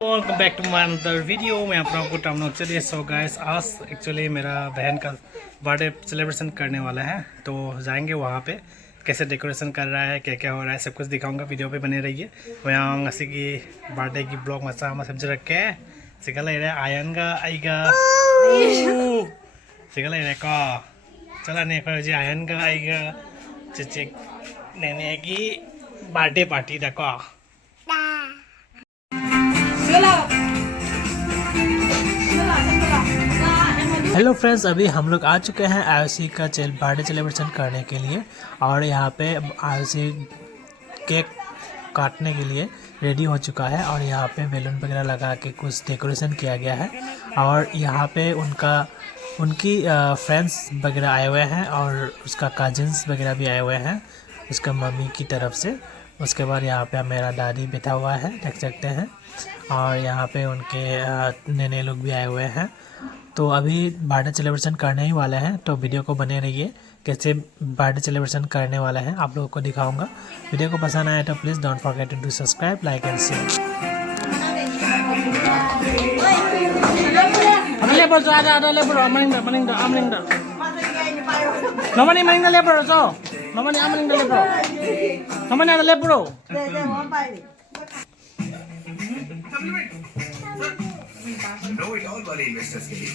Welcome back to my another video. मैं आप लोगों को टाउन चलिए। सो गाइस, आज एक्चुअली मेरा बहन का बर्थडे सेलिब्रेशन करने वाला है, तो जाएंगे वहाँ पे। कैसे डेकोरेशन कर रहा है, क्या क्या हो रहा है, सब कुछ दिखाऊंगा। वीडियो पे बने रहिए। वहाँ ngasi की बर्थडे की blog masa masam jerake segala ini ayan ga aiga segala ini ko चला नहीं को जी ayan ga aiga cicik nenek की बर्थडे पार्टी देखो। हेलो फ्रेंड्स, अभी हम लोग आ चुके हैं आयुषी का बर्थडे सेलिब्रेशन करने के लिए। और यहाँ पे आयुषी केक काटने के लिए रेडी हो चुका है। और यहाँ पे बैलून वगैरह लगा के कुछ डेकोरेशन किया गया है। और यहाँ पे उनकी फ्रेंड्स वगैरह आए हुए हैं और उसका कजिन्स वगैरह भी आए हुए हैं उसका मम्मी की तरफ से। उसके बाद यहाँ पे मेरा दादी बैठा हुआ है, देख सकते हैं। और यहाँ पे उनके नैने लोग भी आए हुए हैं। तो अभी बर्थडे सेलिब्रेशन करने ही वाले हैं, तो वीडियो को बने रहिए। कैसे बर्थडे सेलिब्रेशन करने वाला है आप लोगों को दिखाऊंगा। वीडियो को पसंद आया तो please don't forget to do subscribe, like and share. Know it all वाले इन्वेस्टर्स के लिए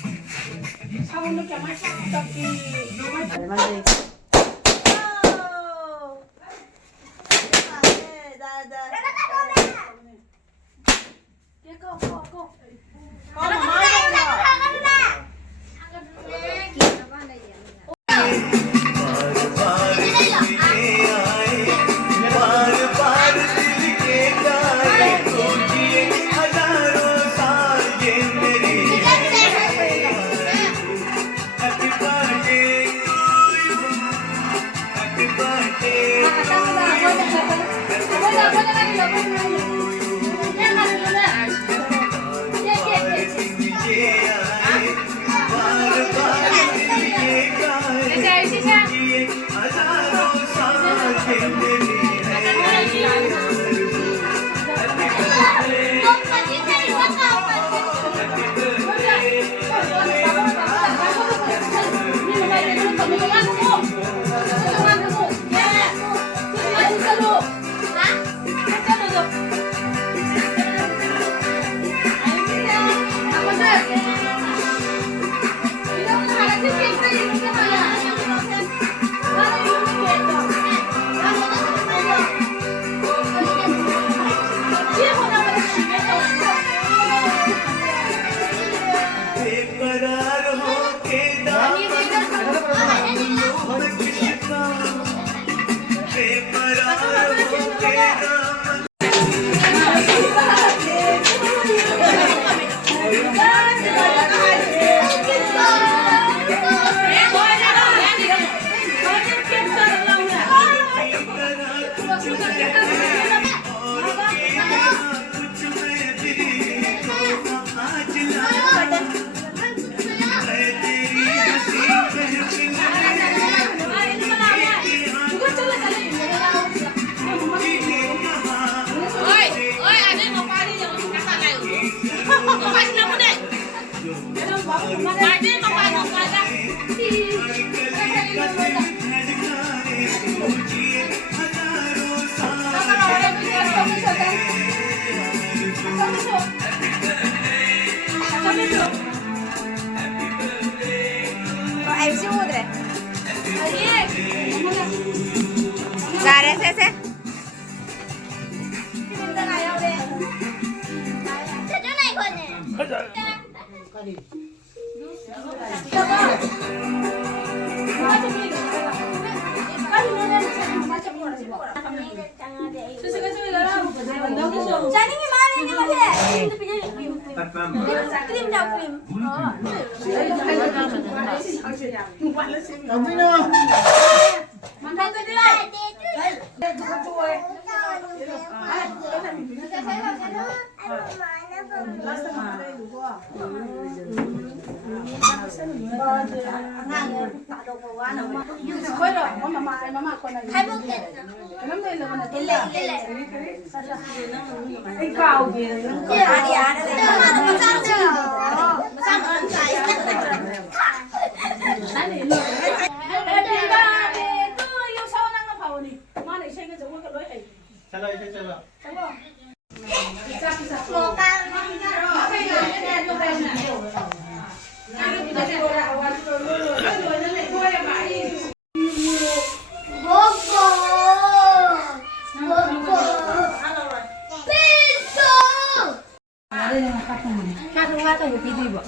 khơi rồi mà con này hai bước lắm đây là con này cái lệ cái cao gì Cắt không cắt được cái gì vậy?